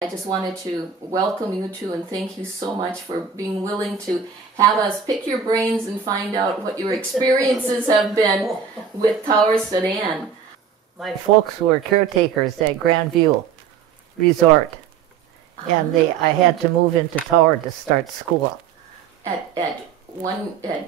I just wanted to welcome you two and thank you so much for being willing to have us pick your brains and find out what your experiences have been with Tower-Soudan. My folks were caretakers at Grandview Resort, and I had to move into Tower to start school. At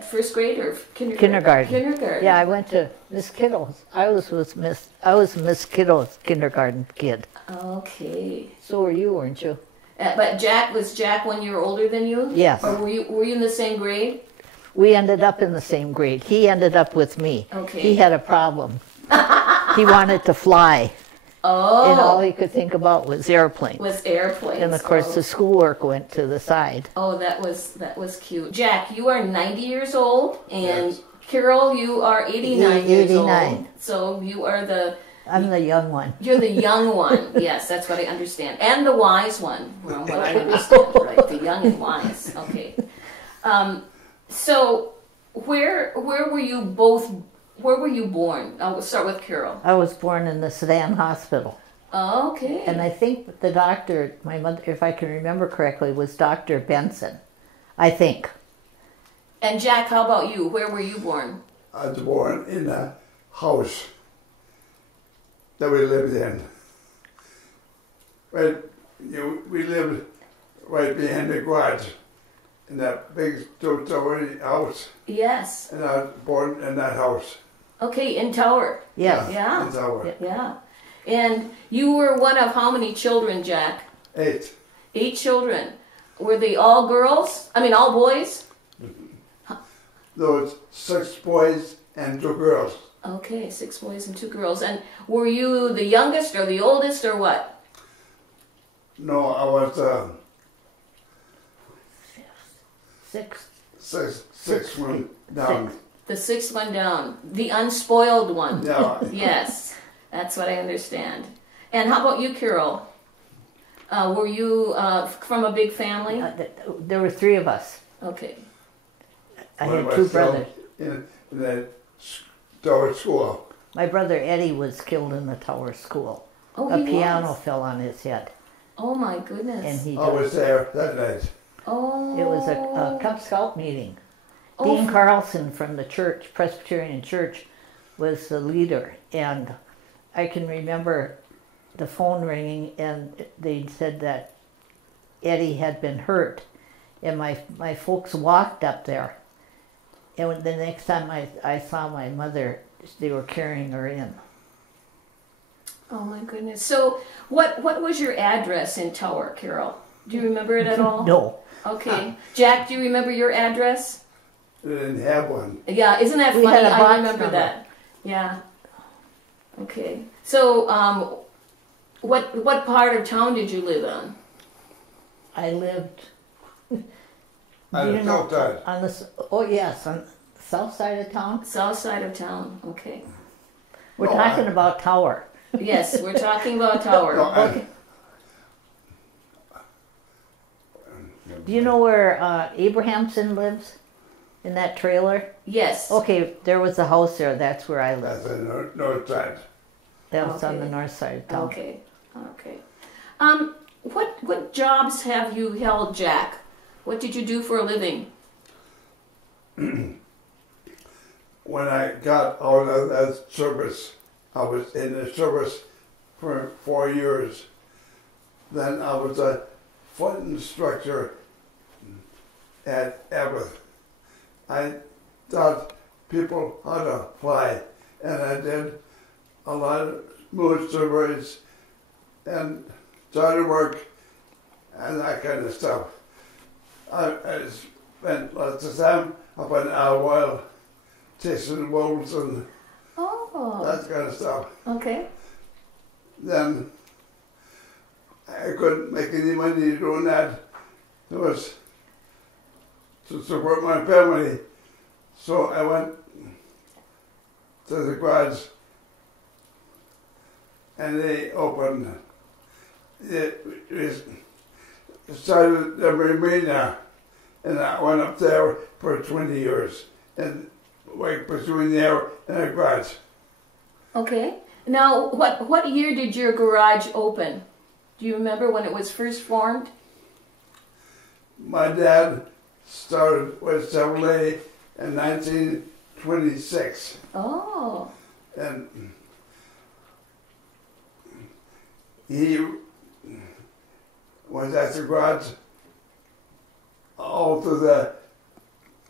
first grade or Kindergarten. Kindergarten. Yeah, I went to Miss Kittle's. I was Miss Kittle's kindergarten kid. Okay. So were you, weren't you? But was Jack 1 year older than you? Yes. Or were you in the same grade? We ended up in the same grade. He ended up with me. Okay. He had a problem. He wanted to fly. Oh. And all he could think about was airplanes. And of course the schoolwork went to the side. Oh, that was cute. Jack, you are 90 years old, and yes. Carol, you are 89 years old. So you are I'm the young one. You're the young one. Yes, that's what I understand. And the wise one, from what I understand, right? The young and wise. Okay. So where were you both? Where were you born? I'll start with Carol. I was born in the Sudan hospital. Oh, okay. And I think the doctor, my mother, if I can remember correctly, was Dr. Benson. I think. And Jack, how about you? Where were you born? I was born in a house that we lived in. We lived right behind the garage in that big two-story house. Yes. And I was born in that house. Okay, in Tower. Yes. Yeah. In Tower. Yeah. And you were one of how many children, Jack? 8. 8 children. Were they all girls? I mean, all boys? There was 6 boys and 2 girls. Okay, 6 boys and 2 girls. And were you the youngest or the oldest or what? No, I was sixth one down. The 6th one down. The unspoiled one. Yeah. Yes, that's what I understand. And how about you, Carol? Were you from a big family? There were 3 of us. Okay. I had 2 brothers. In the Tower School. My brother Eddie was killed in the Tower School. Oh, a piano fell on his head. Oh my goodness. And he I was there that night. Oh. It was a Cub Scout meeting. Oh. Dean Carlson from the church, Presbyterian Church, was the leader. And I can remember the phone ringing and they said that Eddie had been hurt. And my folks walked up there. And the next time I saw my mother, they were carrying her in. Oh my goodness. So what was your address in Tower, Carol? Do you remember it at all? No. Okay. Jack, do you remember your address? We didn't have one. Yeah, isn't that funny? I remember that. Yeah. Okay. So what part of town did you live on? I lived On the south side. On the south side of town. South side of town. Okay. We're talking about Tower. Yes, we're talking about Tower. No, okay. Do you know where Abrahamson lives? In that trailer? Yes. Okay, there was a house there. That's where I lived. That's the north side. That was on the north side of town. Okay. Okay. What jobs have you held, Jack? What did you do for a living? When I got out of that service, I was in the service for 4 years. Then I was a flight instructor at Abbott. I taught people how to fly, and I did a lot of mood surveys and charter work and that kind of stuff. I spent lots of time up on our oil, chasing wolves and that kind of stuff. Okay. Then I couldn't make any money doing that. It was to support my family. So I went to the garage and they opened it started the marina, and I went up there for 20 years and worked between there and the garage. Okay. Now, what year did your garage open? Do you remember when it was first formed? My dad started with AA in 1926. Oh. And he was at the garage all through the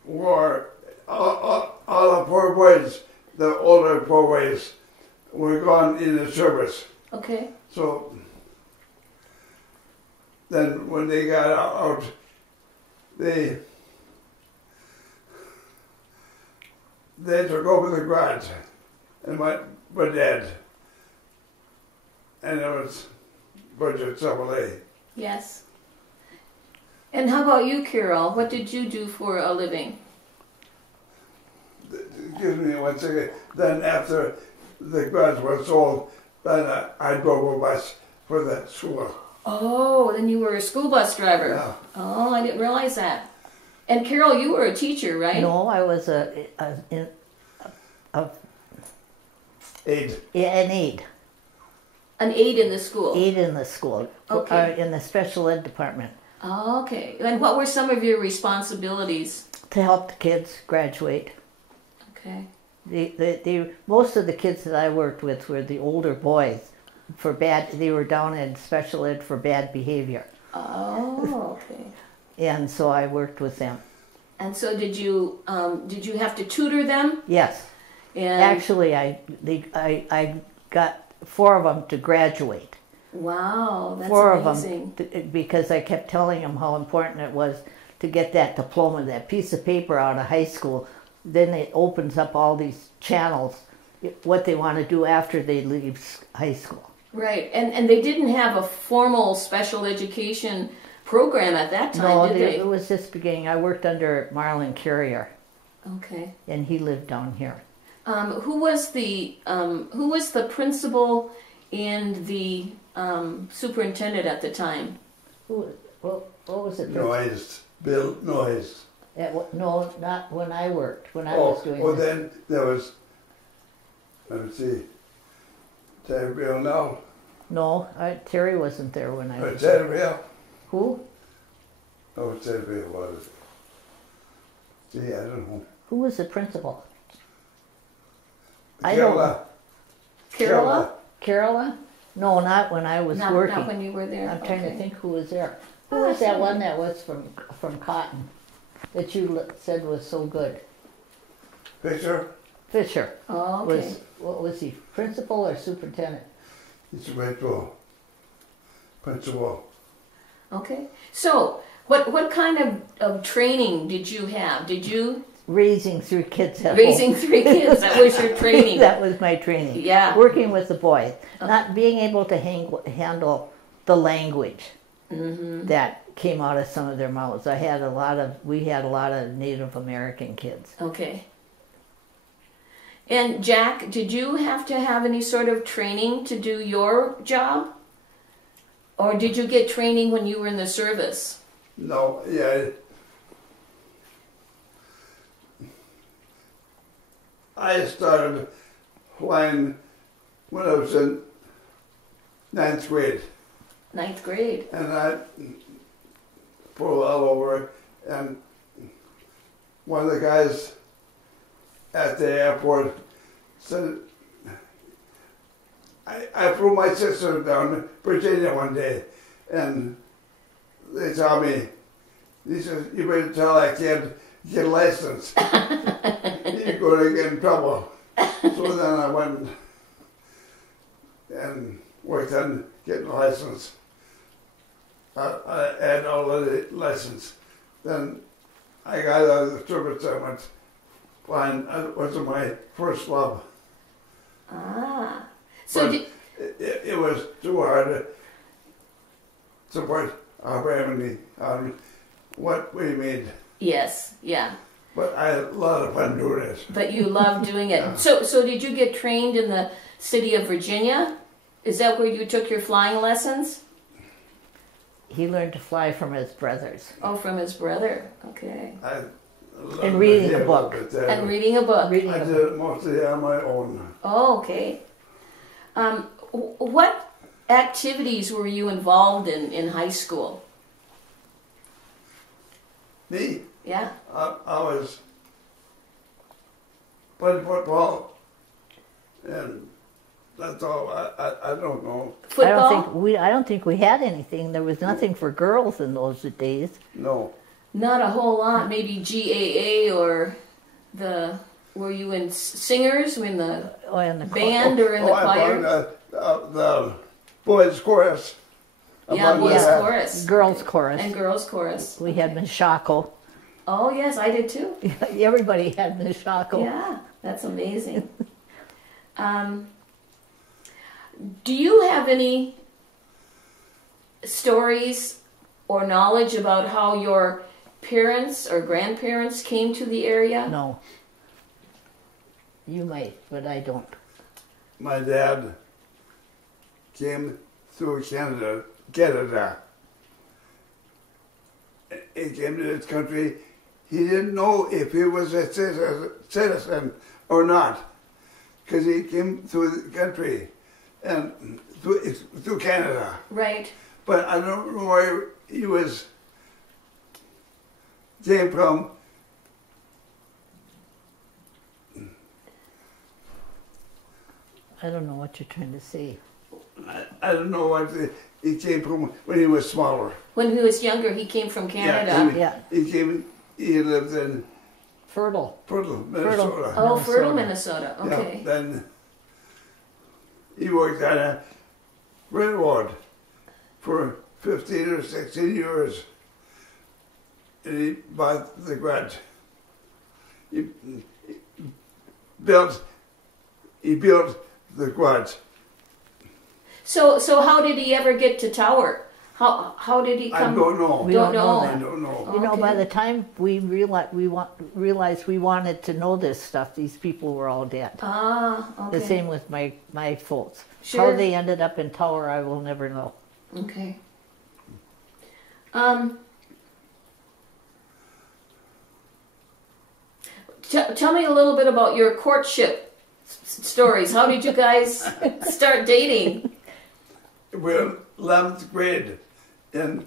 war. All the poor boys, the older poor boys, were gone in the service. Okay. So then when they got out, they took over the garage, and my dad, and it was Burgess AA. Yes. And how about you, Carol? What did you do for a living? Excuse me one second. Then after the garage was sold, then I drove a bus for the school. Oh, then you were a school bus driver. Yeah. Oh, I didn't realize that. And Carol, you were a teacher, right? No, I was an Aide. aide. An aide in the school. Aide in the school, Okay. in the special ed department, Oh, okay. And what were some of your responsibilities? to help the kids graduate. Okay. Most of the kids that I worked with were the older boys. They were down in special ed for bad behavior, Oh, okay. and so I worked with them. And so did you have to tutor them? Yes, And actually, I got 4 of them to graduate. wow, that's 4 amazing. of them, because I kept telling them how important it was to get that diploma, that piece of paper out of high school. Then it opens up all these channels, what they want to do after they leave high school. Right. And they didn't have a formal special education program at that time, No, did they? it was just beginning. I worked under Marlon Carrier, Okay. and he lived down here. Who was the principal and the superintendent at the time? What was it? Noise. Bill Noise. No, not when I worked. When I was doing Well, this. then there was, let me see, Terry Bill now. No, Terry wasn't there when I was. Terry Bill? Who? Oh, Terry Bill was. See, I don't know. Who was the principal? I don't know. Carola? Carola? No, not when I was working. Not when you were there. I'm trying to Okay. think who was there. Who was that one that was from Cotton that you said was so good? Fisher? Fisher. Oh, okay. What was he? Principal or superintendent? He's a principal. Okay. So, what kind of training did you have? Did you Raising 3 kids at raising home. 3 kids? That was your training. That was my training. Yeah. Working with the boys, not being able to handle the language that came out of some of their mouths. We had a lot of Native American kids. Okay. And Jack, did you have to have any sort of training to do your job? Or did you get training when you were in the service? No, yeah. I started flying when I was in 9th grade. 9th grade. And I flew all over, and one of the guys at the airport said, I flew my sister down to Virginia one day, and they told me, he says, you better tell that kid, get a license. You're going to get in trouble. So then I went and worked on getting a license. I had all the license. Then I got out of the service. I went flying. It wasn't my first love. Ah. So It was too hard to support our family on what we made. yes, yeah. But I had a lot of fun doing it. But you loved doing it. So did you get trained in the city of Virginia? Is that where you took your flying lessons? He learned to fly from his brothers. Oh, from his brother. Okay. And reading a book. And reading a book. I did it mostly on my own. Oh, okay. What activities were you involved in high school? Me, Yeah. I was playing football, and that's all. I don't know. Football? I don't think we had anything. There was nothing for girls in those days. No. Not a whole lot. Maybe GAA or were you in singers, in the In the band or in the I choir? the boys' chorus. Yeah, About boys' that. chorus. girls' chorus. And girls' chorus. We had Miss Shako. Oh, yes, I did too. Everybody had Miss Shako. Yeah, that's amazing. Do you have any stories or knowledge about how your parents or grandparents came to the area? No. You might, but I don't. My dad came through Canada. He came to this country. He didn't know if he was a citizen or not, because he came through the country and through Canada. Right. But I don't know where he came from. I don't know what you're trying to say. I don't know what he came from when he was smaller. When he was younger, he came from Canada. Yeah. He lived in Fertile. Minnesota. Oh, Minnesota. Fertile, Minnesota. Okay. Yeah, then he worked at a railroad for 15 or 16 years. And he bought the garage. He built the garage. So how did he ever get to Tower? How did he come? I don't know. We Don't don't know know. I that. don't know. You know, by Okay. the time we realized we wanted to know this stuff, these people were all dead. Ah, okay. The same with my folks. Sure. How they ended up in Tower, I will never know. Okay. Tell me a little bit about your courtship stories. How did you guys start dating? We're 11th grade in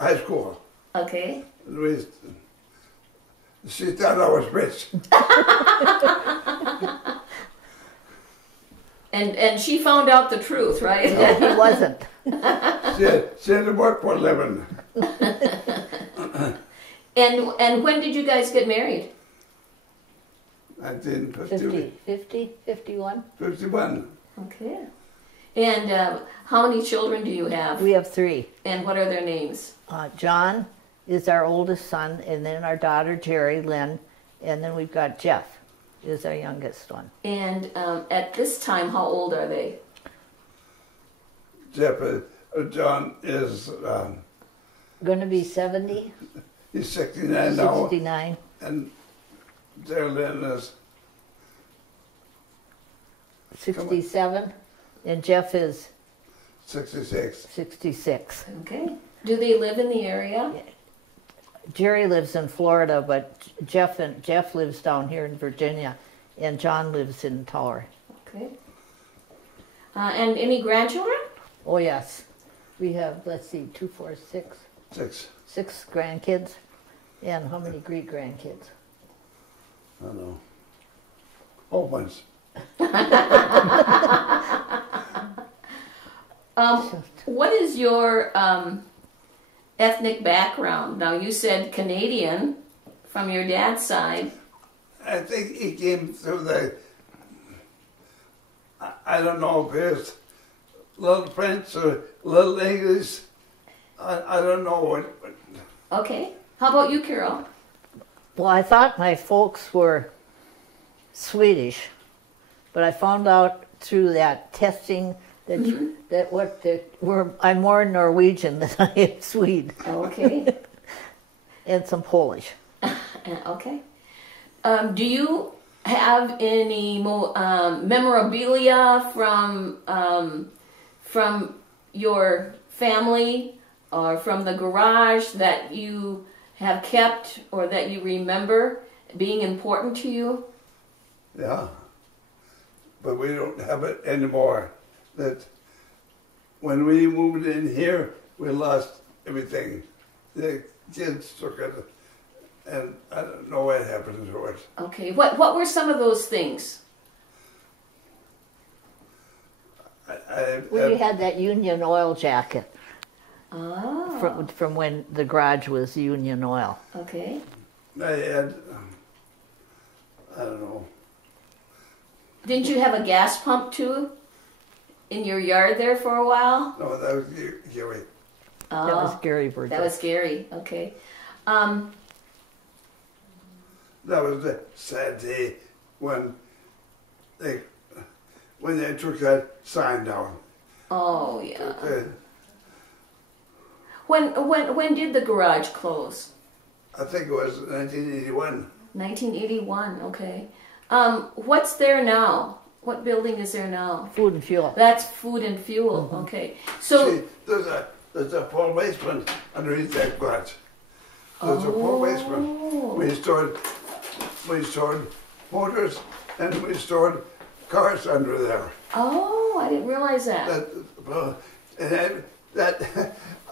high school. Okay. She thought I was rich. And she found out the truth, right? Yeah, he wasn't. She had to work for a living. And when did you guys get married? 1950, 51? 51. Okay. And how many children do you have? We have 3. And what are their names? John is our oldest son, and then our daughter Jerry Lynn, and then we've got Jeff is our youngest one. And at this time, how old are they? John is Going to be 70, he's 69 now, 69. and Lynn is 67, and Jeff is 66. 66. Okay. Do they live in the area? Jerry lives in Florida, but Jeff lives down here in Virginia, and John lives in Tower. Okay. And any grandchildren? Oh yes, we have, let's see, 2, 4, 6, 6 grandkids, and how many great grandkids? I don't know. Whole bunch. What is your ethnic background? Now, you said Canadian from your dad's side. I think he came through I don't know if it's little French or little English. I don't know what. Okay. How about you, Carol? Well, I thought my folks were Swedish, but I found out through that testing that I'm more Norwegian than I am Swede. Okay. And some Polish. Okay. Do you have any memorabilia from your family or from the garage that you have kept or that you remember being important to you? Yeah, but we don't have it anymore. when we moved in here, we lost everything. The kids took it, and I don't know what happened to it. Okay. What were some of those things? We had that Union Oil jacket Oh. from when the garage was Union Oil. Okay. I had, I don't know. Didn't you have a gas pump too in your yard there for a while? No, that was Gary. Oh, That was Gary Burgess. that was Gary. Okay. That was the sad day when they took that sign down. Oh yeah. Uh, When did the garage close? I think it was 1981. 1981. Okay. What's there now? What building is there now? Food and Fuel. That's Food and Fuel. Okay. So. See, there's a full basement underneath that garage. There's a full basement. We stored motors and we stored cars under there. Oh, I didn't realize that.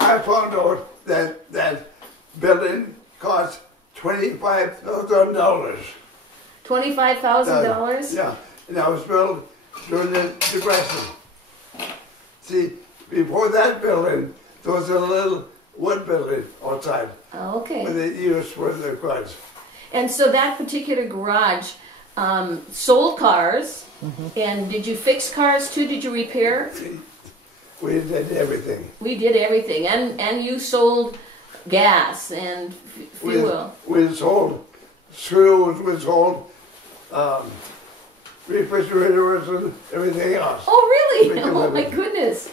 I found out that building cost $25,000. $25,000. Yeah, and I was built during the Depression. See, before that building, there was a little wood building outside Oh, okay. where they used for the garage. And so that particular garage sold cars. And did you fix cars too? Did you repair? We did everything. We did everything. And you sold gas and fuel. We sold screws, we sold refrigerators and everything else. Oh, really? We can Oh, live my in. goodness.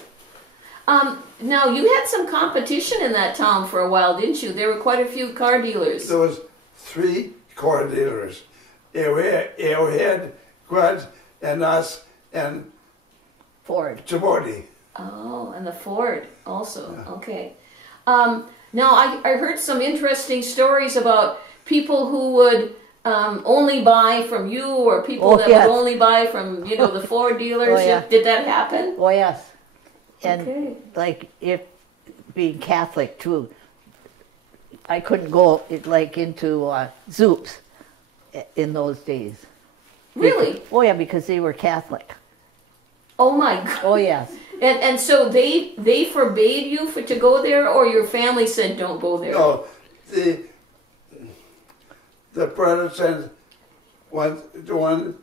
Now, you had some competition in that town for a while, didn't you? There were quite a few car dealers. There was 3 car dealers. Arrowhead, Quad, and us, and Ford. Chibodi. Oh, and the Ford also. Yeah. Okay. Now, I heard some interesting stories about people who would only buy from you, or people that would only buy from, the Ford dealers. Oh, yeah. Did that happen? Oh, yes. And Okay. like, if being Catholic too, I couldn't go into Zoop's in those days. Really? Oh yeah, because they were Catholic. Oh my God. Oh yes. And so they forbade you to go there, or your family said don't go there? No, the Protestants went to one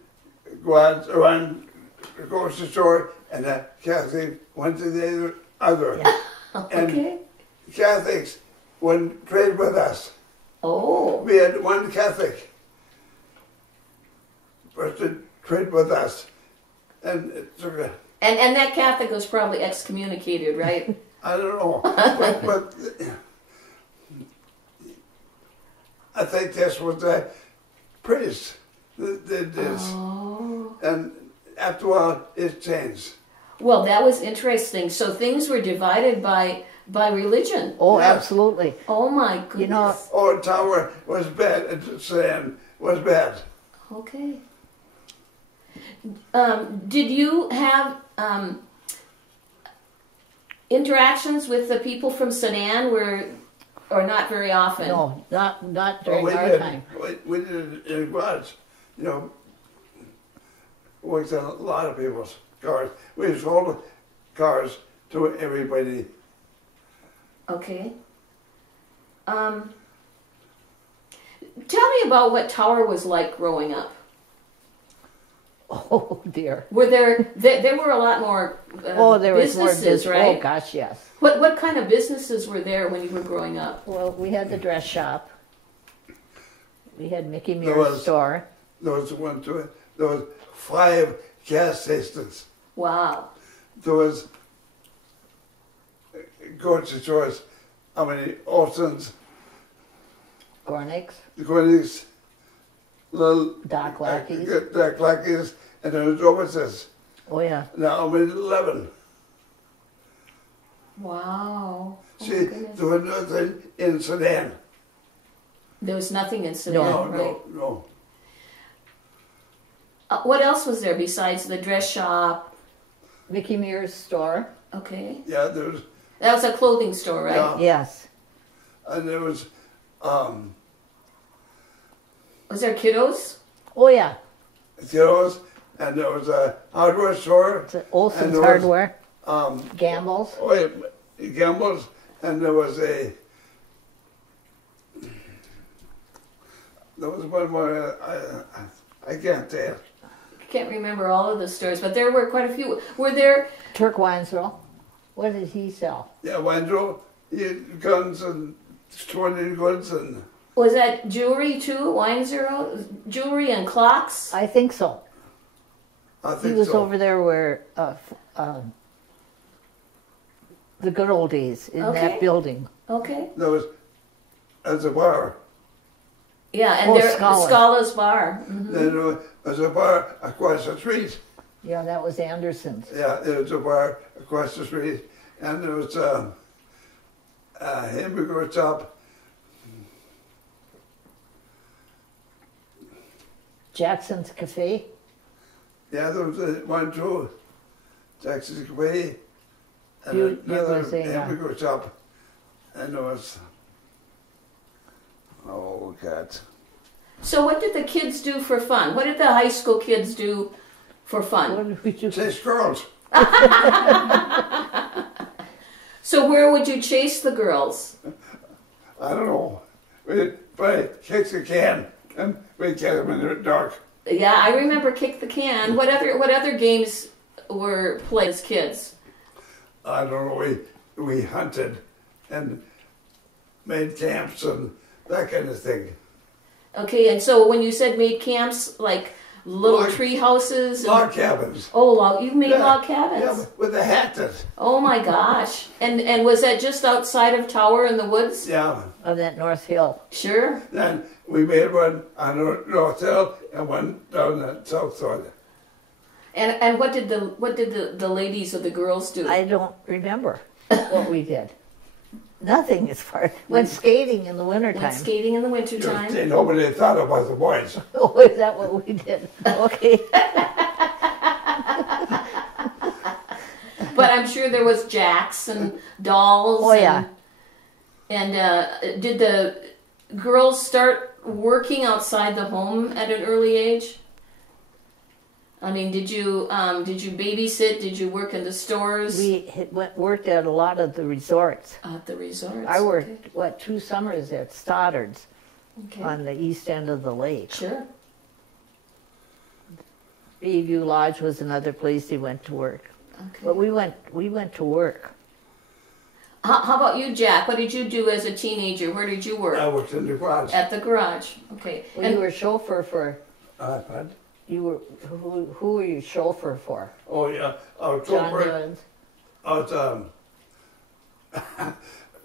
around the grocery store, and the Catholic went to the other. Yeah. And Okay. Catholics wouldn't trade with us. Oh. We had one Catholic person trade with us, and it took a, And that Catholic was probably excommunicated, right? I don't know, but I think this was the priest that did this, Oh. and after a while it changed. Well, that was interesting. So things were divided by religion. Oh, Yeah. absolutely. Oh my goodness. You know, Oh, Tower was bad, and Sam was bad. Okay. Did you have interactions with the people from Sudan, or not very often? no, not Oh, during we our did. time. We did it in garage. Worked on a lot of people's cars. We sold cars to everybody. Okay. Tell me about what Tower was like growing up. Oh dear. Were there were a lot more There was more businesses, right? Oh gosh, yes. What kind of businesses were there when you were growing up? Well, we had the dress shop. We had Mickey There Muir's was- store. There was 5 gas stations. Wow. There was grocery stores. How many? Olsen's, Gornick's, Gwynny's, little Doc Lackey's. Doc Lackey's, and there was Robinson's. Oh yeah. Now I'm in 11. Wow. Oh, my See, goodness. there was nothing in Sudan. There was nothing in Sudan, No, right? no. What else was there besides the dress shop? Mickey Muir's store. Okay. Yeah, there was. That was a clothing store, right? Yeah. Yes. And there was, Was there kiddos? Oh yeah. kiddos, and there was a hardware store. It's Olson's and there was, Hardware. Um, Gamble's. oh, yeah, Gamble's, and there was one more. I can't tell. I can't remember all of the stores, but there were quite a few. Were there? Turk Winslow. What did he sell? Yeah, Wendell, he had guns and sporting goods and. Was that jewelry too? Wine Zero? Jewelry and clocks? I think so. I He think was so. over there where the good old days in Okay. that building. Okay. There was as a bar. Yeah, and Oh, there Scala's. Scala's Bar. Mhm. Then there was a bar across the street. Yeah, that was Anderson's. Yeah, there was a bar across the street, and there was a hamburger shop. Jackson's Cafe. Yeah, there was one too. Jackson's Cafe. And You another were saying, hamburger shop. And there was, oh God. So what did the kids do for fun? What did the high school kids do for fun? What did we do? Chase girls. So where would you chase the girls? I don't know. We'd play kicks a can and we'd get them in the dark. Yeah, I remember Kick the Can. What other games were played as kids? I don't know. We hunted and made camps and that kind of thing. Okay, and so when you said made camps, like little Log- tree houses? And, Log cabins. oh, you made Yeah, log cabins? Yeah, with a hat that. Oh my gosh. And was that just outside of Tower in the woods? Yeah. On that North Hill. Sure. Then we made one on the North Hill and one down the South side. And what did the ladies or the girls do? I don't remember what we did. Nothing as far. Went skating in the wintertime. Went skating in the wintertime. Nobody thought about the boys. Oh, is that what we did? Okay. But I'm sure there was jacks and dolls. Oh, yeah. And did the girls start working outside the home at an early age? I mean, did you babysit? Did you work in the stores? We worked at a lot of the resorts. At the resorts. I worked, 2 summers at Stoddard's Okay. on the east end of the lake. Sure. Bayview Lodge was another place he went to work. Okay. But we went to work. How about you, Jack? What did you do as a teenager? Where did you work? I worked in the garage. At the garage. Okay. Well, you were chauffeur for. What? You were who were you chauffeur for? Oh yeah, I was John chauffeur. Dillon's. I was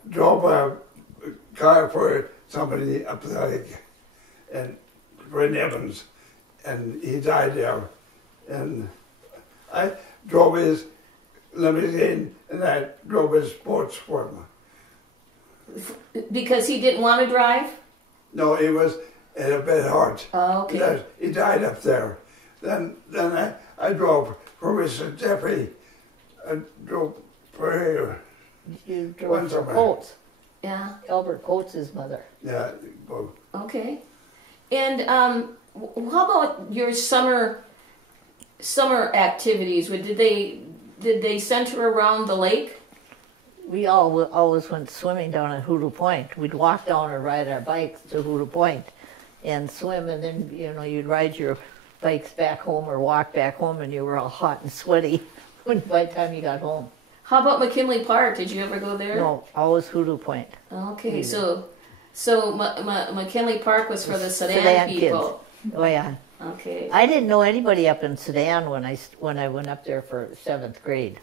drove a car for somebody up the lake, and Brent Evans, and he died there, and I drove his limousine and I drove his sports for him. Because he didn't want to drive? No, he was in a bad heart. Oh, okay. Yes, he died up there. Then I drove for Mr. Jeffrey. I drove for here. You drove Went for somewhere. Coates. Yeah. Albert Coates' mother. Yeah, well, Okay. And how about your summer activities? Did they center around the lake? We always went swimming down at Hoodoo Point. We'd walk down or ride our bikes to Hoodoo Point and swim, and then you'd ride your bikes back home or walk back home, and you were all hot and sweaty by the time you got home. How about McKinley Park? Did you ever go there? No, always Hoodoo Point. Okay, so McKinley Park was for the Sedan Sedan people. kids. Oh yeah. Okay. I didn't know anybody up in Sedan when I went up there for 7th grade.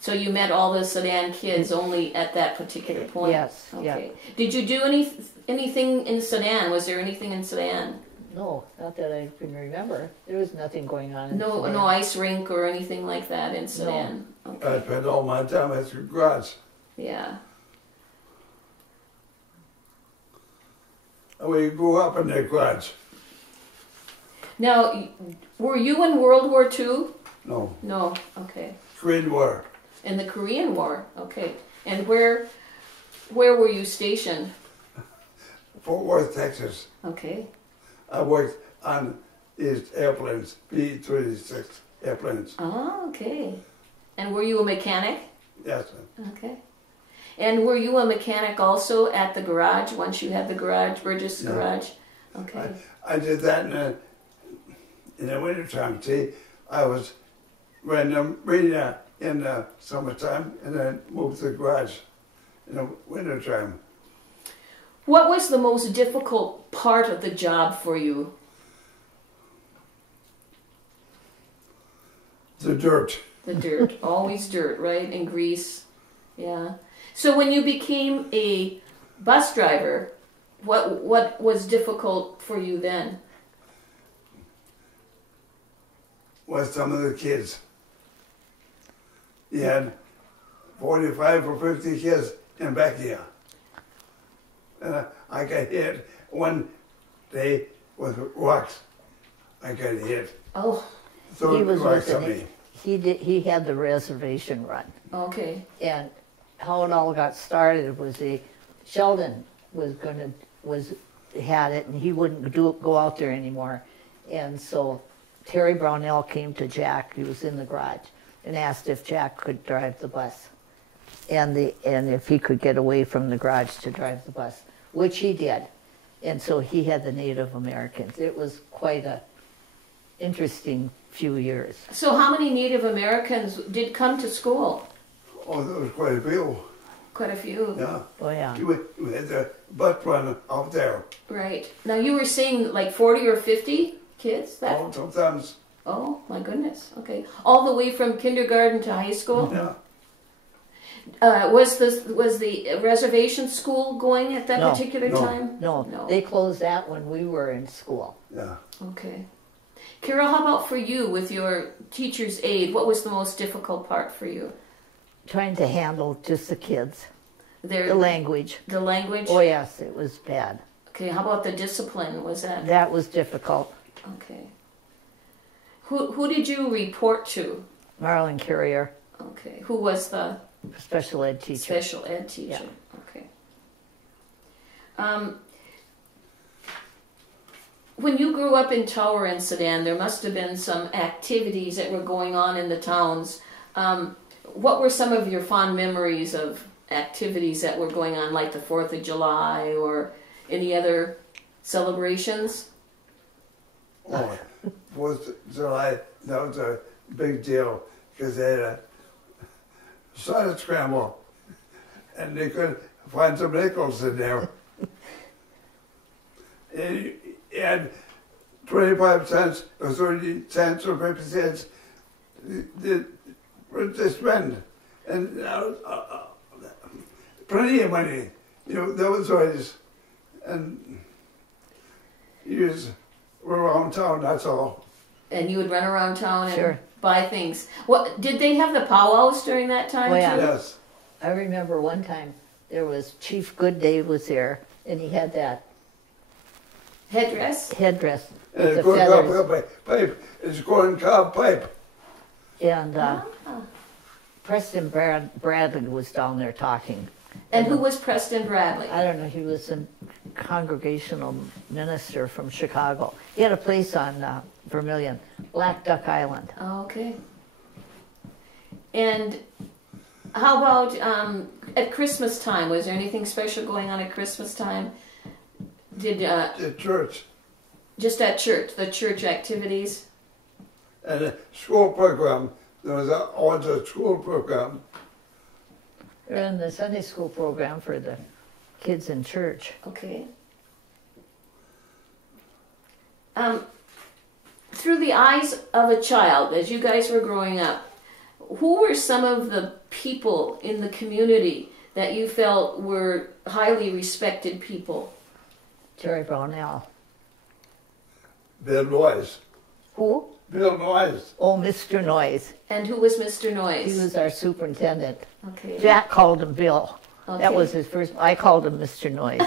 So you met all the Sedan kids only at that particular point? Yes, Okay. yeah. Did you do anything in Sedan? Was there anything in Sedan? No, not that I can remember. There was nothing going on in No, Sedan. no ice rink or anything like that in Sedan? Okay. I spent all my time at the garage. Yeah. We grew up in the garage. Now, were you in World War II? No, No. Okay. Korean War. In the Korean War, okay. And where were you stationed? Fort Worth, Texas. Okay. I worked on these airplanes, B-26 airplanes. Oh, okay. And were you a mechanic? Yes. Okay. And were you a mechanic also at the garage, once you had the garage, Burgess garage? Okay. I did that in the wintertime. See, I was running the marina in the summertime and then moved to the garage in the wintertime. What was the most difficult part of the job for you? The dirt. The dirt. Always dirt, right? And grease. Yeah. So when you became a bus driver, what was difficult for you then? Was some of the kids. You had 45 or 50 kids in back here. And I got hit one day with rocks. I got hit. Oh. So He was rocks with at me. He had the reservation run. Okay. And how it all got started was Sheldon had it, and he wouldn't go out there anymore. And so Terry Brownell came to Jack, he was in the garage, and asked if Jack could drive the bus. And if he could get away from the garage to drive the bus, which he did. And so he had the Native Americans. It was quite a interesting few years. So how many Native Americans did come to school? Oh, there was quite a few. Quite a few. Yeah. Oh yeah. We had the bus run out there. Right. Now you were saying like 40 or 50 kids? Oh, sometimes. Oh, my goodness. Okay. All the way from kindergarten to high school? Yeah. Was the reservation school going at that particular time? No, they closed that when we were in school. Yeah. Okay. Carol, how about for you with your teacher's aide? What was the most difficult part for you? Trying to handle just the kids. The language. The language? Oh yes, it was bad. Okay, how about the discipline? Was that? That was difficult. Okay. Who did you report to? Marlon Carrier, Okay. Who was the special ed teacher. special ed teacher? Yeah. Okay. When you grew up in Tower-Soudan, there must have been some activities that were going on in the towns. What were some of your fond memories of activities that were going on, like the 4th of July or any other celebrations? Oh, 4th of July, that was a big deal because they had a sausage scramble and they could find some nickels in there. And you had 25 cents or 30 cents or 50 cents to spend. And plenty of money, you know, those days. And you just were around town, that's all. And you would run around town and Sure. buy things. What did they have the powwows during that time? Oh, yeah. too? Yes. I remember one time there was Chief Goodday was there, and he had that Headdress? headdress And with it's the going feathers. pipe. It's going cob pipe. And Ah. Preston Bradley was down there talking. And who was Preston Bradley? I don't know, he was a congregational minister from Chicago. He had a place on Vermilion, Black Duck Island. Oh, okay. And how about at Christmas time? Was there anything special going on at Christmas time? Did The church just at church, the church activities? and the school program. There was always a school program. They're in the Sunday school program for the kids in church. Okay. Through the eyes of a child, as you guys were growing up, who were some of the people in the community that you felt were highly respected people? Terry Brownell. Bill Noyes. Who? Bill Noyes. Oh, Mr. Noyes. And who was Mr. Noyes? He was our superintendent. Okay. Jack called him Bill. Okay. That was his first. I called him Mr. Noyes.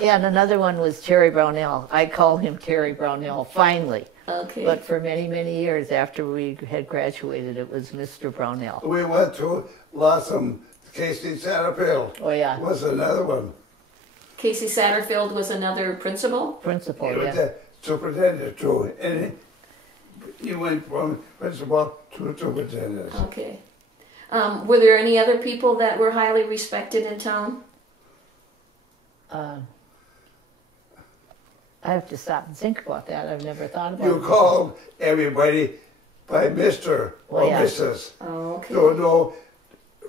Yeah, and another one was Terry Brownell. I call him Terry Brownell, finally. Okay. But for many, many years after we had graduated, it was Mr. Brownell. We went to Blossom. Casey Satterfield Oh, yeah. was another one. Casey Satterfield was another principal? Principal, He was yeah. the superintendent too. And he went from principal to superintendent. Okay. Were there any other people that were highly respected in town? I have to stop and think about that. I've never thought about You it. called everybody by Mr. or Oh, yeah. Mrs. Oh, okay. There were no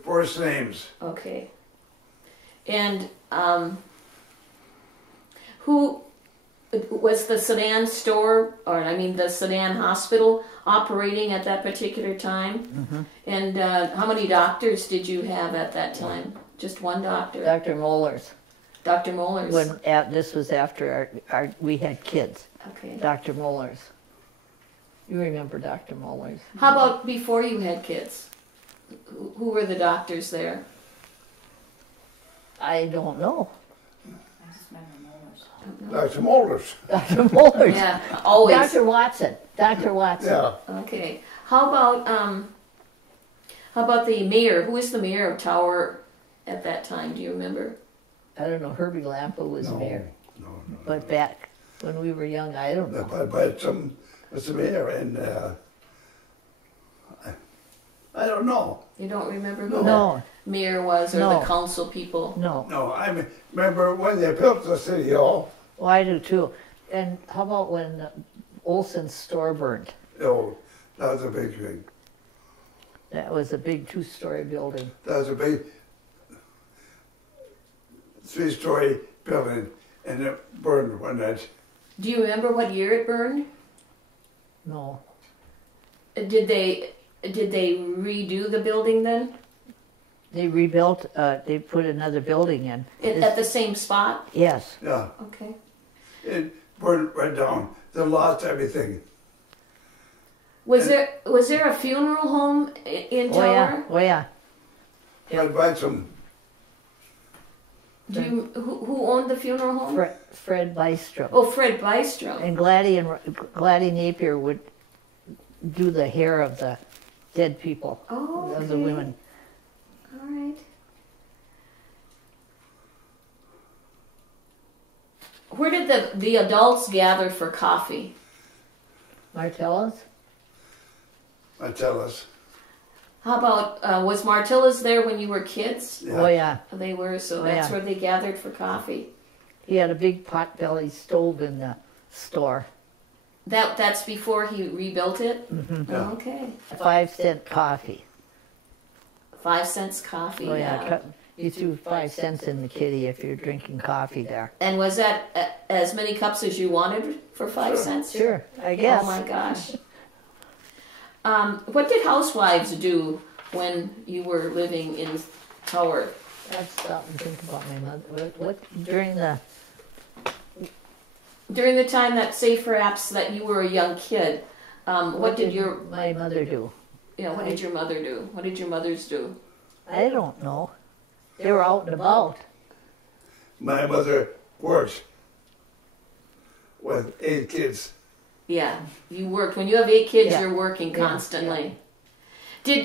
first names. Okay. And who was the Sudan store, or I mean the Sudan hospital, operating at that particular time? Mm-hmm. And how many doctors did you have at that time? Just one doctor? Dr. Mollers. Dr. Mollers? This was after we had kids. Okay. Dr. Mollers. You remember Dr. Mollers? How about before you had kids? Who were the doctors there? I don't know. Dr. Molders. Dr. Mollers. Yeah, always. Dr. Watson. Dr. Watson. Yeah. Okay. How about the mayor? Who was the mayor of Tower at that time? Do you remember? I don't know. Herbie Lampa was mayor. No. But back when we were young, I don't know. But was the mayor and I don't know. You don't remember who No. the mayor was or No. the council people? No. No, I remember when they built the city hall. Well, I do too. And how about when Olson's store burned? Oh, that was a big thing. That was a big two-story building. That was a big 3-story building, and it burned one night. Do you remember what year it burned? No. Did they redo the building then? They rebuilt, they put another building in. At the same spot? Yes. Yeah, Okay. it burned right down. They lost everything. Was there a funeral home in Oh, yeah. Tower? Oh, yeah. Right by some, Who owned the funeral home? Fred Bystrom. Oh, Fred Bystrom. And Gladys Napier would do the hair of the dead people, Oh, of the okay. women. All right. Where did the adults gather for coffee? Martellas? Martellus. How about, was Martilla's there when you were kids? Yeah. Oh, yeah. They were, so Oh, that's yeah. where they gathered for coffee. He had a big pot-belly stove in the store. That's before he rebuilt it? Mm-hmm. Yeah. Okay. 5-cent coffee. 5 cents coffee. Oh, yeah. You threw 5 cents in the kitty if you're drinking coffee there. And was that as many cups as you wanted for 5 cents? Sure, I guess. Oh my gosh. What did housewives do when you were living in Tower? I have to stop and think about my mother. What during During the time that, say perhaps that you were a young kid, what did my mother do? what did your mother do? What did your mothers do? I don't know. They were out and about. My mother worked with 8 kids. Yeah, you worked. When you have 8 kids, Yeah. you're working Yeah. constantly.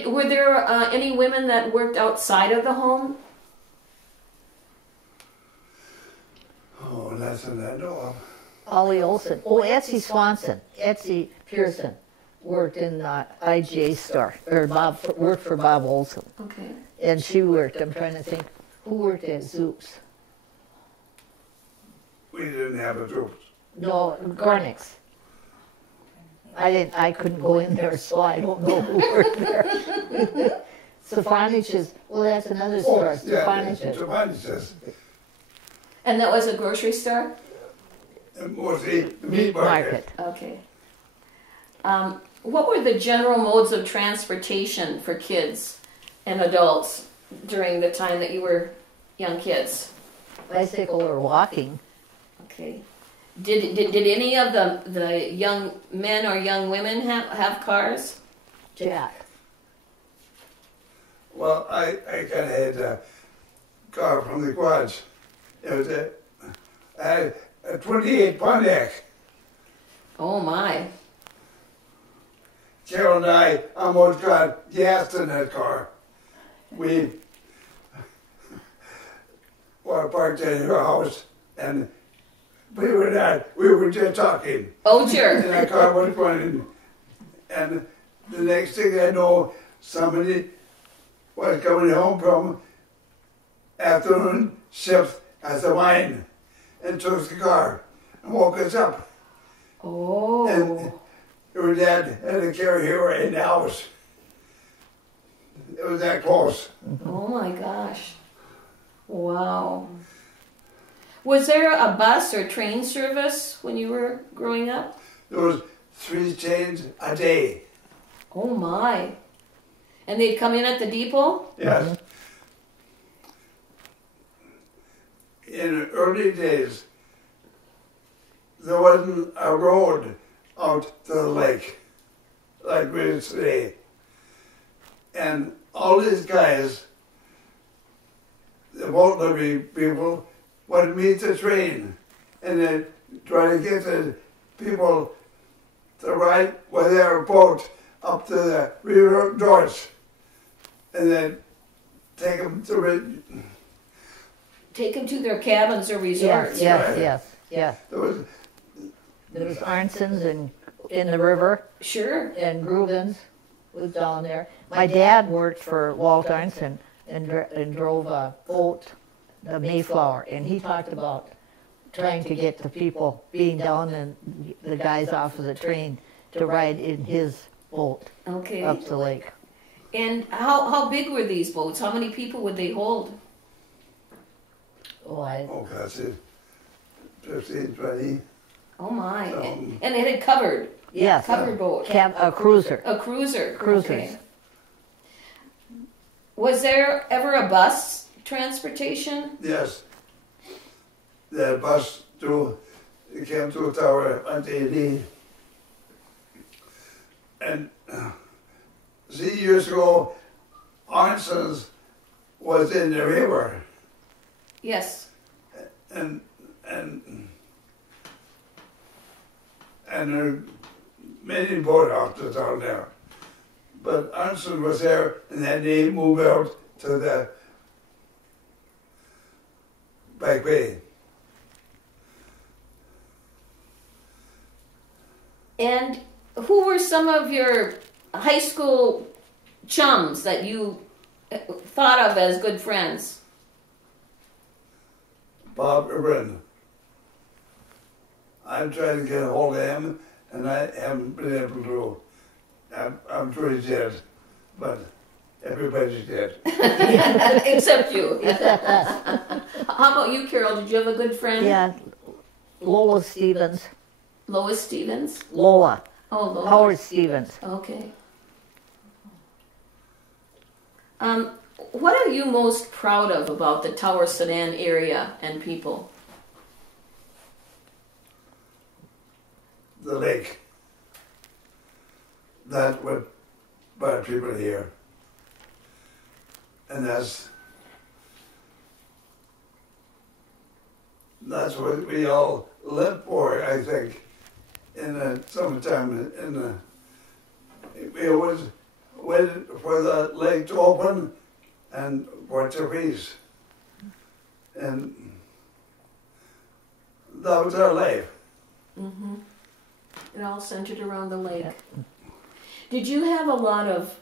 Were there any women that worked outside of the home? Oh, that's what I know of. Ollie Olson. Oh, Etsy Swanson. Etsy Pearson worked in the IGA store, or worked for Bob Olson. Okay. And she worked, I'm trying to think, who worked at Zoop's? We didn't have a troops. No, Gornick's. I couldn't go in there, so I don't know who worked there. Stefanich's, well, that's another store, Stefanich's. Stefanich's. And that was a grocery store? Mostly meat market. Okay. What were the general modes of transportation for kids and adults during the time that you were young kids? Bicycle or walking. Okay. Did any of the young men or young women have cars? Jack. Well, I kind of had a car from the quads. It was a 28 Pontiac. Oh my. Carol and I almost got gassed in that car. We were parked at her house, and we were just talking. Oh, sure. And that car was running. And the next thing I know, somebody was coming home from afternoon shift at the mine and took the car and woke us up. Oh. And her dad had to carry her in the house. It was that close. Oh my gosh. Wow. Was there a bus or train service when you were growing up? There was 3 trains a day. Oh my. And they'd come in at the depot? Yes. In the early days, there wasn't a road out to the lake like we do today. And all these guys, the boat levy people, would meet the train and they'd try to get the people to ride with their boat up to the river doors and then take them to Take them to their cabins or resorts. Yes. There was There was Arnson's in the river, Sure. and Rubens was down there. My dad worked for Walt Arnson and drove a boat, the Mayflower, and he talked about trying to get the people being down and the guys off of the train to ride in his boat Okay. up the lake. And how big were these boats? How many people would they hold? oh, that's it. 15, 20. Oh my. Um, And it had covered. Yes. Covered boat. A cruiser. A cruiser. Cruisers. Okay. Was there ever a bus transportation? Yes. The bus it came to a tower at 80. And see, years ago, Arnson's was in the river. Yes. And there are many boat houses down there. But Arnson was there, and then they moved out to the back bay. And who were some of your high school chums that you thought of as good friends? Bob Urban. I'm trying to get a hold of him, and I haven't been able to. I'm sure he's dead, but everybody's dead. Except you. How about you, Carol? Did you have a good friend? Yeah. Lola Stevens. Lois Stevens? Lola. Oh, Lois. Howard Stevens. Okay. What are you most proud of about the Tower-Soudan area and people? The lake. That's what brought people here. And that's what we all live for, I think, in the summertime. We always waited for the lake to open and for it to freeze. And that was our life. Mm-hmm. It all centered around the lake. Yeah. Did you have a lot of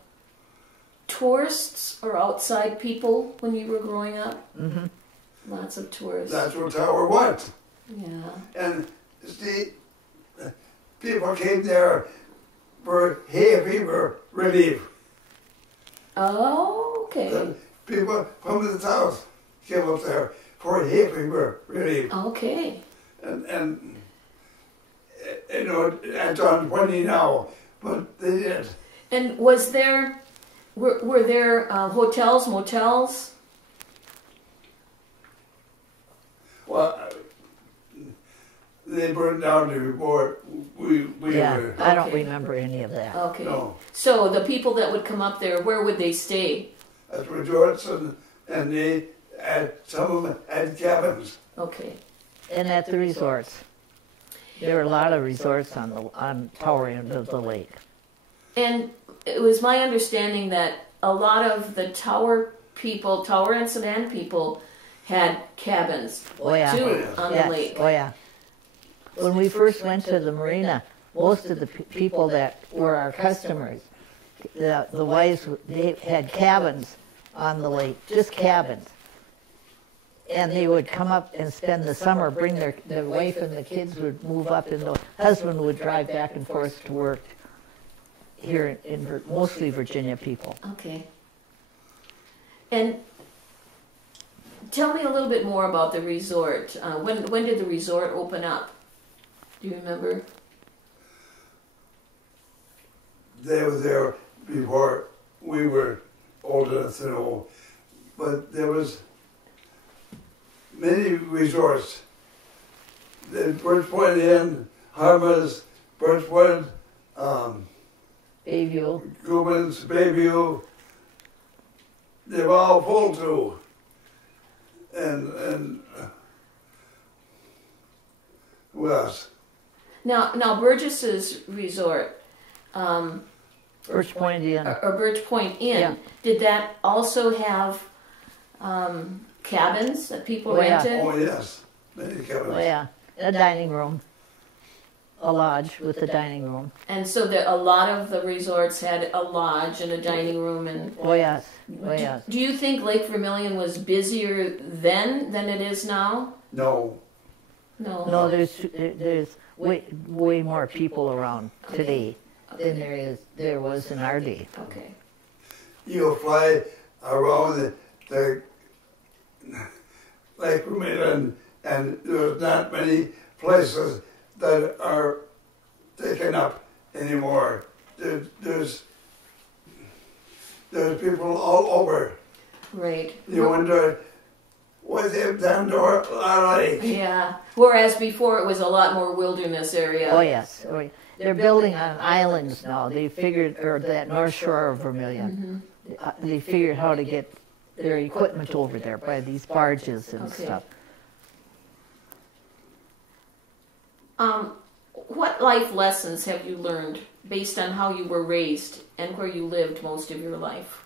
tourists or outside people when you were growing up? Mm-hmm. Lots of tourists. That's what Tower was. Yeah. And see, people came there for hay fever relief. Oh, okay. The people from the south came up there for hay fever relief. Okay. And you know, it's on 20 now, but they did. And was there, were there hotels, motels? Well, they burned down before we were. I don't remember any of that. Okay. No. So the people that would come up there, where would they stay? At resorts, and they, some of them had cabins. Okay. And at the resorts. There are a lot of resorts on Tower end of the lake. And it was my understanding that a lot of the Tower people, Tower and Sudan people, had cabins too on the lake. Oh yeah. When we first went to the marina, most of the people that were our customers, the wives, they had cabins on the lake, just cabins. And they would come up and spend the summer, bring their wife and the kids would move up, and the husband would drive back and forth to work here in mostly Virginia people. Okay. And tell me a little bit more about the resort. When did the resort open up? Do you remember? They were there before we were old enough to know, but there was many resorts. The Birch Point Inn, Harmons, Birch Point, Bayview. Gubens, Bayview, they were all full too. And who else? Now Burgess's resort, Birch Point Inn. or Birch Point Inn, Yeah. did that also have cabins that people rented? Oh yes, many cabins. Oh yeah, a dining room, a lodge with a dining room. And so a lot of the resorts had a lodge and a dining room. And Oh yes, oh yes. do you think Lake Vermilion was busier then than it is now? No, No, there's way more people around today than there was in our day. Okay. you'll fly around the Lake Vermilion, and there's not many places that are taken up anymore. There's people all over. Right. You wonder what they've done to our lake. Yeah. Whereas before it was a lot more wilderness area. Oh yes, oh, yeah. They're building on islands now. They figured, or that north shore of Vermilion, they figured how to get their equipment over there by these barges and stuff. What life lessons have you learned based on how you were raised and where you lived most of your life?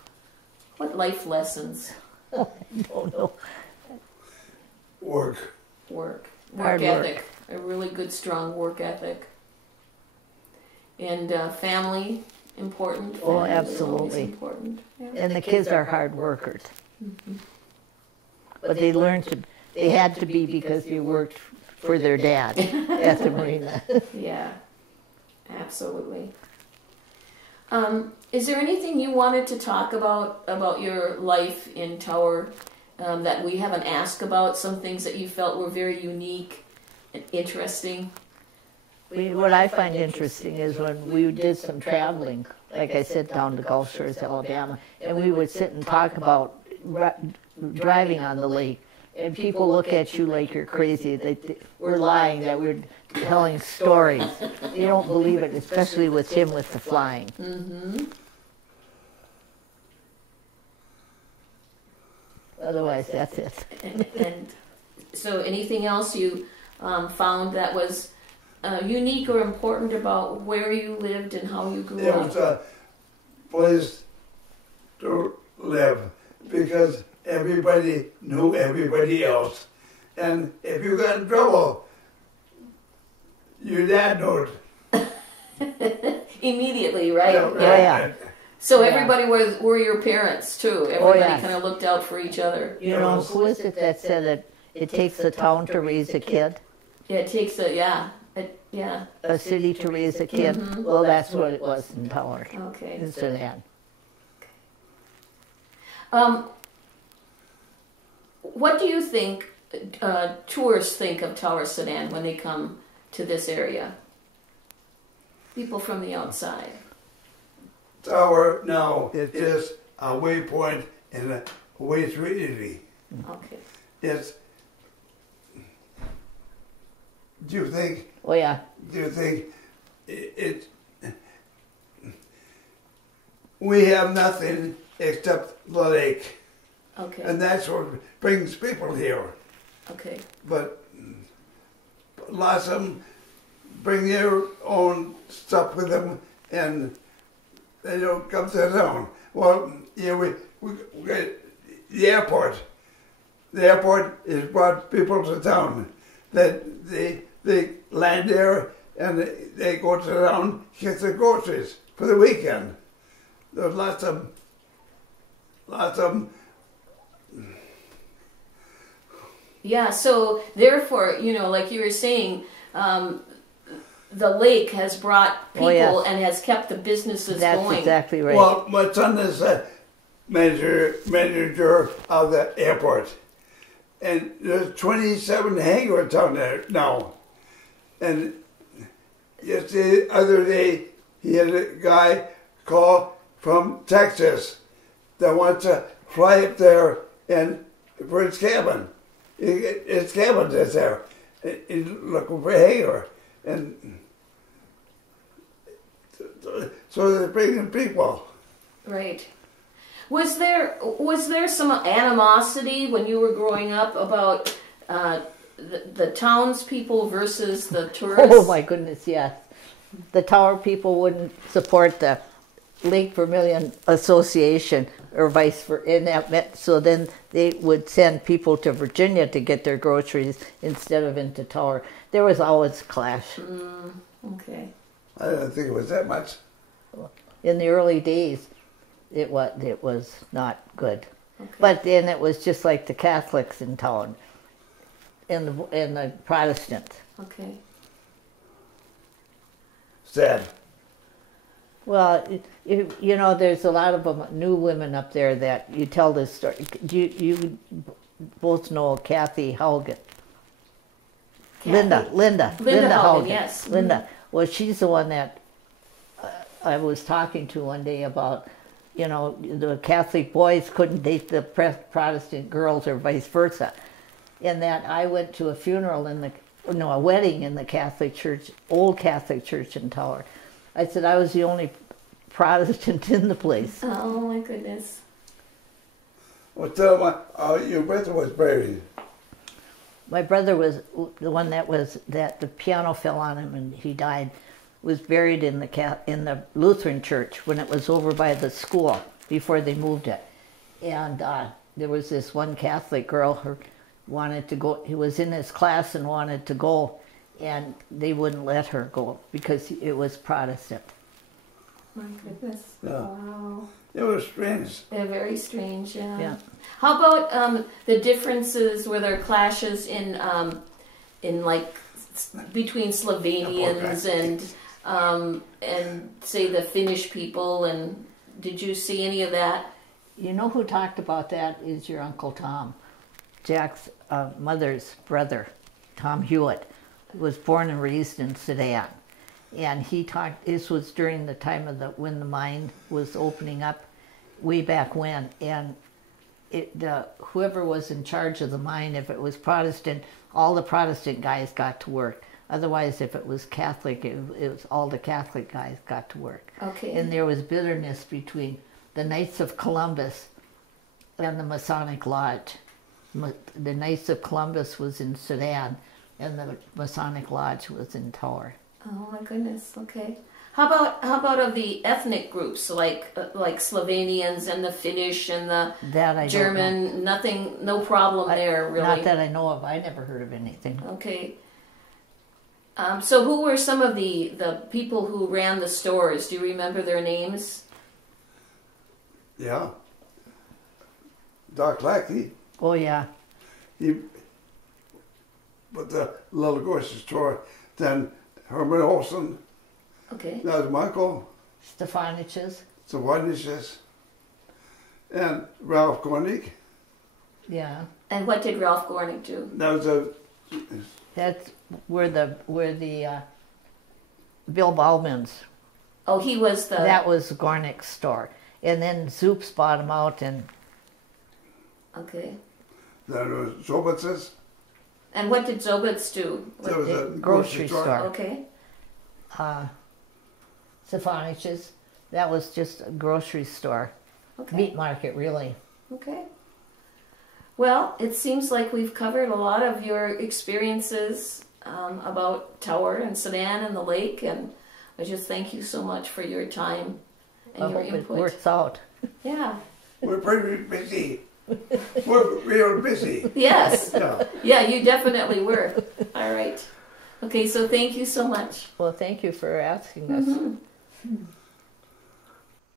What life lessons? I don't know. Work. Work Hard ethic. A really good, strong work ethic. And family, important. Oh, Family is always absolutely. important. Yeah. And the kids are hard workers. But they had to be because they worked for their dad at the marina. Yeah, absolutely. Is there anything you wanted to talk about your life in Tower that we haven't asked about? Some things that you felt were very unique and interesting? What I find interesting is when we did some traveling, like I said, down to Gulf Shores, Alabama, and we would sit and talk about driving on the lake. And people look at you like you're crazy. We're lying, that we're telling stories. They don't believe it, especially with him with the flying. Mm-hmm. Otherwise, that's it. And so anything else you found that was unique or important about where you lived and how you grew It up? was a place to live because everybody knew everybody else. And if you got in trouble, your dad knew it. Immediately, right? Yeah. So Yeah. everybody were your parents too. Everybody yes. kind of looked out for each other. You know, who is it that said that it takes a town to raise a kid? Yeah, it takes a A city to raise a kid? Well, that's what it was in Tower. Okay. In Sudan. What do you think tourists think of Tower-Soudan when they come to this area? People from the outside. Tower now it is a waypoint in a way to Italy. Okay. It's. Do you think Oh, yeah. it we have nothing except the lake, Okay. and that's what brings people here. Okay. But lots of them bring their own stuff with them, and they don't come to town. Well, yeah, we get the airport. The airport has brought people to town. That they land there and they go to town, get their groceries for the weekend. There's lots of them. Yeah, so therefore, you know, like you were saying, the lake has brought people and has kept the businesses That's going. exactly right. Well, my son is a manager of the airport. And there's 27 hangars down there now. And just the other day, he had a guy call from Texas that wants to fly up there and for his cabin. His cabin is there. He's looking for a hangar. And so they're bringing people. Right. Was there some animosity when you were growing up about the townspeople versus the tourists? Oh my goodness, yes. The Tower people wouldn't support the Lake Vermilion Association or vice versa. And that meant, so then they would send people to Virginia to get their groceries instead of into Tower. There was always a clash. Okay. I don't think it was that much. In the early days, it was not good. Okay. But then it was just like the Catholics in town and the Protestants. Okay. Sad. Well, you know, there's a lot of them, new women up there that you tell this story. You both know Kathy Haugen. Linda Haugen. Yes. Linda. Well, she's the one that I was talking to one day about, you know, the Catholic boys couldn't date the Protestant girls or vice versa. And that I went to a funeral a wedding in the Catholic church, old Catholic church in Tower. I said I was the only Protestant in the place. Oh my goodness. Well, tell them your brother was buried. My brother was the one that the piano fell on him and he died. Was buried in the Lutheran church when it was over by the school before they moved it. And there was this one Catholic girl who wanted to go. He was in his class and wanted to go, and they wouldn't let her go because it was Protestant. My goodness. Yeah. Wow. It was strange. They're very strange, yeah. Yeah. How about the differences, were there clashes in like between Slovenians and say the Finnish people, and did you see any of that? You know who talked about that is your Uncle Tom. Jack's mother's brother, Tom Hewitt, was born and raised in Sudan. And he talked, this was during the time of when the mine was opening up, way back when. And whoever was in charge of the mine, if it was Protestant, all the Protestant guys got to work. Otherwise, if it was Catholic, it was all the Catholic guys got to work. Okay. And there was bitterness between the Knights of Columbus and the Masonic Lodge. The Knights of Columbus was in Sudan, and the Masonic Lodge was in Tower. Oh my goodness. Okay. How about of the ethnic groups like Slovenians and the Finnish and the German? Nothing, no problem there really. Not that I know of. I never heard of anything. Okay. So who were some of the people who ran the stores? Do you remember their names? Yeah. Doc Lackey. Oh yeah. He put the little grocery store. Then Herman Olson. Okay. That was my uncle. Stefaniches. And Ralph Gornick. Yeah. And what did Ralph Gornick do? That was That's where the Bill Baldwin's. Oh, he was the... That was Gornick's store. And then Zoops bought him out and... Okay. That was Zobitz's. And what did Zobitz do? That was a grocery store. Okay. Stefaniches. That was just a grocery store. Okay. Meat market, really. Okay. Well, it seems like we've covered a lot of your experiences about Tower and Sudan and the lake, and I just thank you so much for your time and I your hope input. it works out. Yeah. We're pretty busy. We're real busy. Yes. Yeah. Yeah, you definitely were. All right. Okay, so thank you so much. Well, thank you for asking us. Mhm.